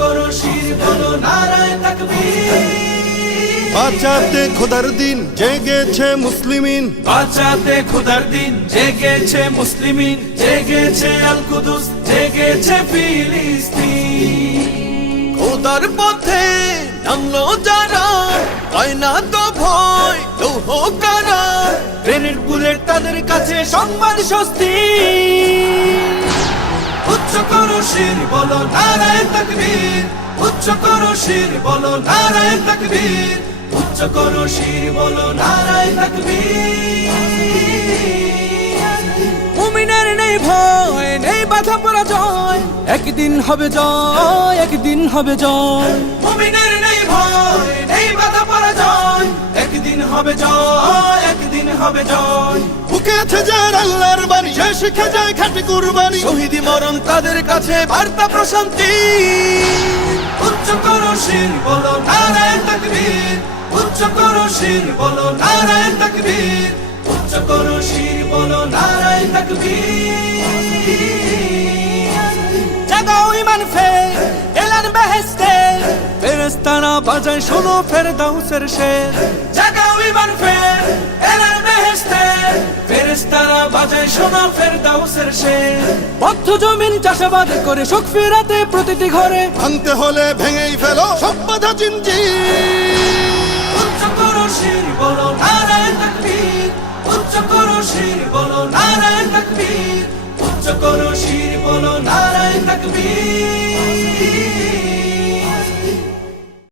করো শির বলো নারায়ে তাকবীর। বাঁচাতে খোদার দিন জেগেছে মুসলিমিন, বাঁচাতে খোদার দিন জেগেছে মুসলিমিন, জেগেছে আল কুদুস, জেগেছে ফিলিস্তিন। খোদার পথে নামলো যারা, হয় না তো ভয় লৌহ কারা। গ্রেনেড বুলেট তাদের কাছে সংবাদ স্বস্তি। উচ্চ করো শির বলো নারায়ে তাকবীর, উচ্চ করো শির বলো নারায়ে তাকবীর, উচ্চ করো শির বলো নারায়ে তাকবীর। মুমিনের নেই ভয়, নেই বাধা পরাজয়, একদিন হবে জয়, একদিন হবে জয়। মুমিনের নেই ভয়, নেই বাধা পরাজয়, একদিন হবে জয়, একদিন হবে জয়। বুকে আছে যার আল্লাহর বাণী, সে শিখে যায় খাঁটি কুরবানি। শহীদি মরণ তাদের কাছে বার্তা প্রশান্তি। উচ্চ করো শির বলো নারায়ে তাকবীর, উচ্চ করো শির বলো নারায়ে তাকবীর, উচ্চ করো শির বলো নারায়ে তাকবীর। জাগাও ঈমান ফের, এলান বেহেশতে, ফেরেশতারা বাজায় শোনো ফেরদাউসের শের। জাগাও ঈমান ফের, এলান বেহেশতে, ফেরেশতারা বাজায় শোনো ফেরদাউসের শের। বদ্ধ জমিন চাষাবাদ করে সুখ ফেরাতে প্রতিটি ঘরে, ভাঙতে হলে ভেঙেই ফেলো সব বাধা জিনজির। উচ্চ করো শির বলো নারায়ে তাকবীর, উচ্চ করো শির বলো নারায়ে তাকবীর, উচ্চ করো শির বলো নারায়ে তাকবীর।